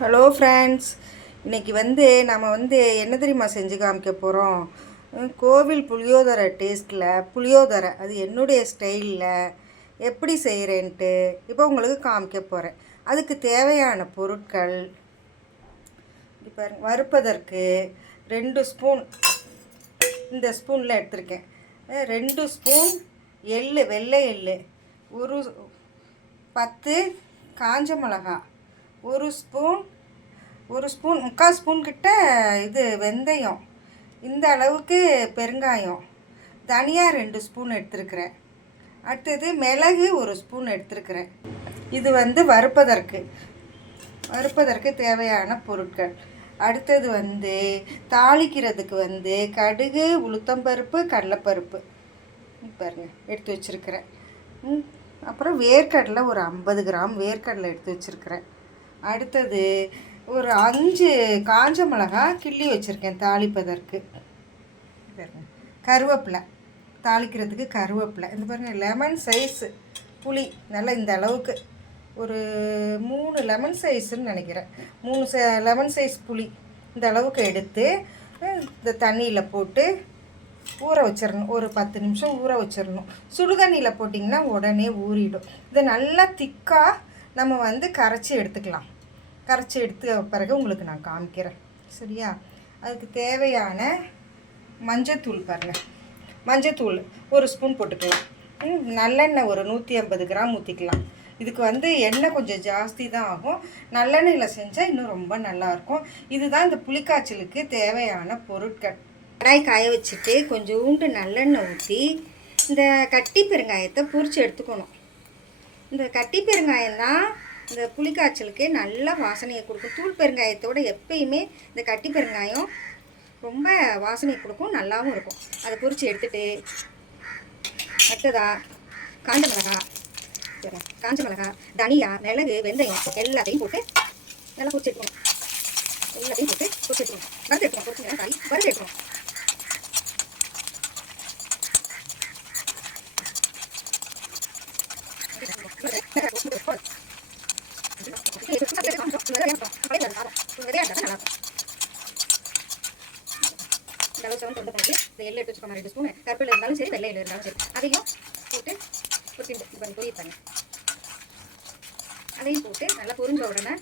Hello friends, இன்றைக்கி நம்ம என்ன தெரியுமா செஞ்சு காமிக்க போகிறோம்? கோவில் புளியோதரை டேஸ்ட்டில் புளியோதரை, அது என்னுடைய ஸ்டைலில் எப்படி செய்கிறேன்ட்டு இப்போ உங்களுக்கு காமிக்க போகிறேன். அதுக்கு தேவையான பொருட்கள் இப்போ வறுப்பதற்கு 2 ஸ்பூன், இந்த ஸ்பூனில் எடுத்திருக்கேன். 2 ஸ்பூன் எள்ளு, வெள்ளை எள்ளு, ஒரு 10 காஞ்ச மிளகா, ஒரு ஸ்பூன் 3/4 ஸ்பூன் கிட்ட இது வெந்தயம், இந்த அளவுக்கு பெருங்காயம், தனியா 2 ஸ்பூன் எடுத்துருக்கிறேன். அடுத்தது மிளகு 1 ஸ்பூன் எடுத்துருக்கிறேன். இது வறுப்பதற்கு தேவையான பொருட்கள். அடுத்தது தாளிக்கிறதுக்கு கடுகு, உளுத்தம்பருப்பு, கடலைப்பருப்பு பாருங்க எடுத்து வச்சுருக்கிறேன். அப்புறம் வேர்க்கடலை ஒரு 50 கிராம் வேர்க்கடலை எடுத்து வச்சுருக்கிறேன். அடுத்தது ஒரு 5 காஞ்ச மிளகா கிள்ளி வச்சுருக்கேன் தாளிப்பதற்கு. கருவேப்பிலை, தாளிக்கிறதுக்கு கருவேப்பிலை. இந்த பாருங்கள், லெமன் சைஸு புளி, நல்லா இந்த அளவுக்கு ஒரு 3 லெமன் சைஸுன்னு நினைக்கிறேன். 3 லெமன் சைஸ் புளி இந்த அளவுக்கு எடுத்து இந்த தண்ணியில் போட்டு ஊற வச்சிடணும். ஒரு 10 நிமிஷம் ஊற வச்சிடணும். சுடுதண்ணியில் போட்டிங்கன்னா உடனே ஊறிடும். இதை நல்லா திக்காக நம்ம கரைச்சி எடுத்துக்கலாம். கரைச்சி எடுத்த பிறகு உங்களுக்கு நான் காமிக்கிறேன், சரியா? அதுக்கு தேவையான மஞ்சத்தூள் பாருங்கள். மஞ்சத்தூள் 1 ஸ்பூன் போட்டுக்கலாம். நல்லெண்ணெய் ஒரு 150 கிராம் ஊற்றிக்கலாம். இதுக்கு எண்ணெய் கொஞ்சம் ஜாஸ்தி தான் ஆகும். நல்லெண்ணெயில் செஞ்சால் இன்னும் ரொம்ப நல்லாயிருக்கும். இதுதான் இந்த புளிக்காய்ச்சலுக்கு தேவையான பொருட்கள். கடாய் காய வச்சுட்டு கொஞ்சோண்டு நல்லெண்ணெய் ஊற்றி இந்த கட்டி பெருங்காயத்தை பொரித்து எடுத்துக்கணும். இந்த கட்டி பெருங்காயம் தான் இந்த புளிக்காய்ச்சலுக்கு நல்ல வாசனையை கொடுக்கும். தூள் பெருங்காயத்தோடு எப்பயுமே இந்த கட்டி பெருங்காயம் ரொம்ப வாசனையை கொடுக்கும், நல்லாவும் இருக்கும். அதை பொரித்து எடுத்துட்டு அடுத்ததாக காஞ்ச மிளகா, தனியா, மிளகு, வெந்தயம் எல்லாத்தையும் போட்டு நல்லா பொரிச்சு எடுக்கணும். எல்லாத்தையும் போட்டு பொரிச்சு எடுக்கணும். வறுத்து எடுக்கணும். வறுத்து எடுக்கணும். எள்ளு எடுத்து வச்சுக்கோங்க. 2 ஸ்பூன் கருப்பில் இருந்தாலும் சரி, வெள்ளை எள்ளு இருந்தாலும் சரி, அதையும் போட்டு பொரியிருப்பாங்க. அதையும் போட்டு நல்லா பொரிஞ்ச உடனே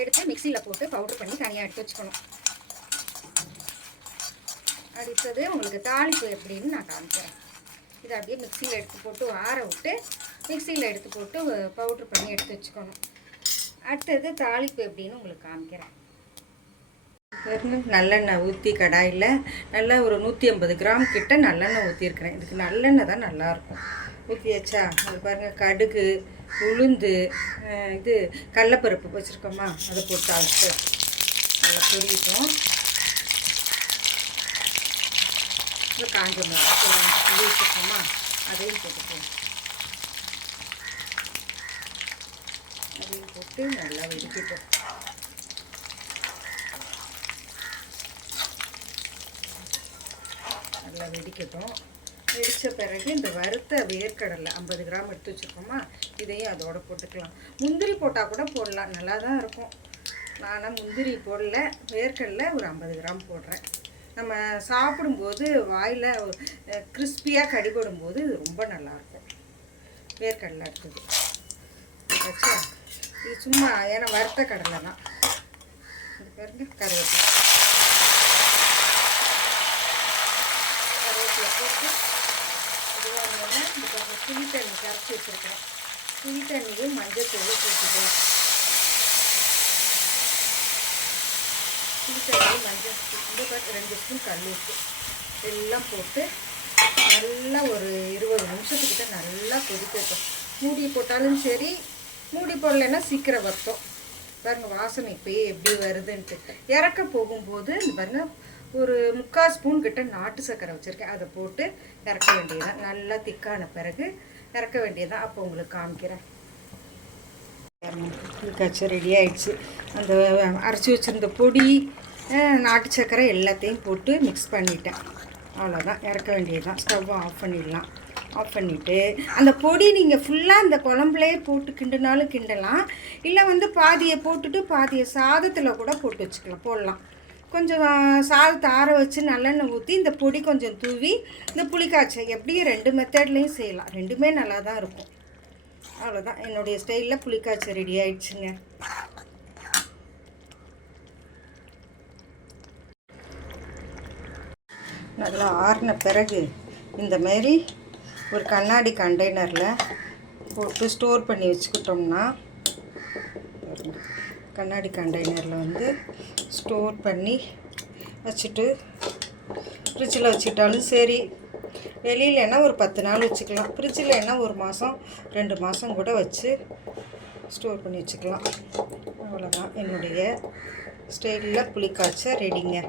எடுத்து மிக்சியில் போட்டு பவுடர் பண்ணி தனியாக எடுத்து வச்சுக்கணும். அடுத்தது உங்களுக்கு தாளிப்பு எப்படின்னு நான் காமிக்கிறேன். இதை அப்படியே மிக்சியில் எடுத்து போட்டு ஆற விட்டு மிக்சியில் எடுத்து போட்டு பவுட்ரு பண்ணி எடுத்து வச்சுக்கணும். அடுத்தது தாளிப்பு எப்படின்னு உங்களுக்கு காமிக்கிறேன். நல்லெண்ணெய் ஊற்றி கடாயில் நல்லா ஒரு 150 கிராம் கிட்ட நல்லெண்ணெய் ஊற்றிருக்கிறேன். இதுக்கு நல்லெண்ணெய் தான் நல்லாயிருக்கும். ஊற்றியாச்சா? அது பாருங்கள், கடுகு, உளுந்து, இது கடலைப்பருப்பு வச்சுருக்கோமா, அதை போட்டு தாளித்து நல்லா பொரியட்டும். காஞ்ச மிளகா வச்சுருக்கோமா, அதையும் போட்டுப்போம். அதையும் போட்டு நல்லா வெடிக்கட்டும். நல்லா வெடிக்கட்டும். வெடித்த பிறகு இந்த வறுத்த வேர்க்கடலை 50 கிராம் எடுத்து வச்சுருக்கோமா, இதையும் அதோடு போட்டுக்கலாம். முந்திரி போட்டால் கூட போடலாம், நல்லா தான் இருக்கும். நானும் முந்திரி போடல, வேர்க்கடலை ஒரு 50 கிராம் போடுறேன். நம்ம சாப்பிடும்போது வாயில் கிறிஸ்பியாக கடிபடும்போது இது ரொம்ப நல்லாயிருக்கும். வேர்க்கடலை இருக்குது வச்சா, இது சும்மா ஏன்னா வறுத்த கடலை தான். இது பாருங்க, கருவேப்பிலை போட்டு இதுவாக இப்போ புளி தண்ணி கரைச்சி வச்சுருக்கேன். புளி தண்ணியும் மஞ்சத்தூள் போட்டுட்டு புளி தண்ணி, மஞ்சள் தூள், 2 ஸ்பூன் கல் உப்பு எல்லாம் போட்டு நல்லா ஒரு 20 நிமிஷத்துக்கிட்ட நல்லா கொதிக்கட்டும். மூடி போட்டாலும் சரி, மூடி போடலைன்னா சீக்கிரம் வத்தோம். பாருங்கள் வாசனை இப்போயே எப்படி வருதுன்ட்டு. இறக்க போகும்போது பாருங்கள், ஒரு 3/4 ஸ்பூன் கிட்ட நாட்டு சர்க்கரை வச்சுருக்கேன். அதை போட்டு இறக்க வேண்டியதான். நல்லா திக்கான பிறகு இறக்க வேண்டியதான். அப்போ உங்களுக்கு காமிக்கிறேன். புளிக்காய்ச்சல் ரெடி ஆகிடுச்சு. அந்த அரைச்சி வச்சுருந்த பொடி, நாட்டு சர்க்கரை எல்லாத்தையும் போட்டு மிக்ஸ் பண்ணிட்டேன். அவ்வளோதான், இறக்க வேண்டியதுதான். ஸ்டவ்வை ஆஃப் பண்ணிடலாம். ஆஃப் பண்ணிவிட்டு அந்த பொடி நீங்கள் ஃபுல்லாக இந்த குழம்புலையே போட்டு கிண்டுனாலும் கிண்டலாம், இல்லை வந்து பாதியை போட்டுட்டு பாதியை சாதத்தில் கூட போட்டு வச்சுக்கலாம், போடலாம். கொஞ்சம் சாதத்தை ஆற வச்சு நல்லெண்ணெய் ஊற்றி இந்த பொடி கொஞ்சம் தூவி இந்த புளிக்காய்ச்சல் எப்படியும் 2 மெத்தட்லேயும் செய்யலாம், ரெண்டுமே நல்லா தான் இருக்கும். அவ்வளோதான், என்னுடைய ஸ்டைலில் புளிக்காய்ச்சல் ரெடி ஆயிடுச்சுங்க. நல்லா ஆறின பிறகு இந்த மாதிரி ஒரு கண்ணாடி கண்டெய்னரில் போட்டு ஸ்டோர் பண்ணி வச்சுக்கிட்டோம்னா, கண்ணாடி கண்டெய்னரில் வந்து ஸ்டோர் பண்ணி வச்சுட்டு ஃப்ரிட்ஜில் வச்சுக்கிட்டாலும் சரி, வெளியிலன்னா ஒரு 10 நாள் வச்சுக்கலாம், ஃப்ரிட்ஜில் என்ன 1 மாதம் 2 மாதம் கூட வச்சு ஸ்டோர் பண்ணி வச்சுக்கலாம். அவ்வளோதான், என்னுடைய ஸ்டைலில் புளிக்காய்ச்சல் ரெடிங்க.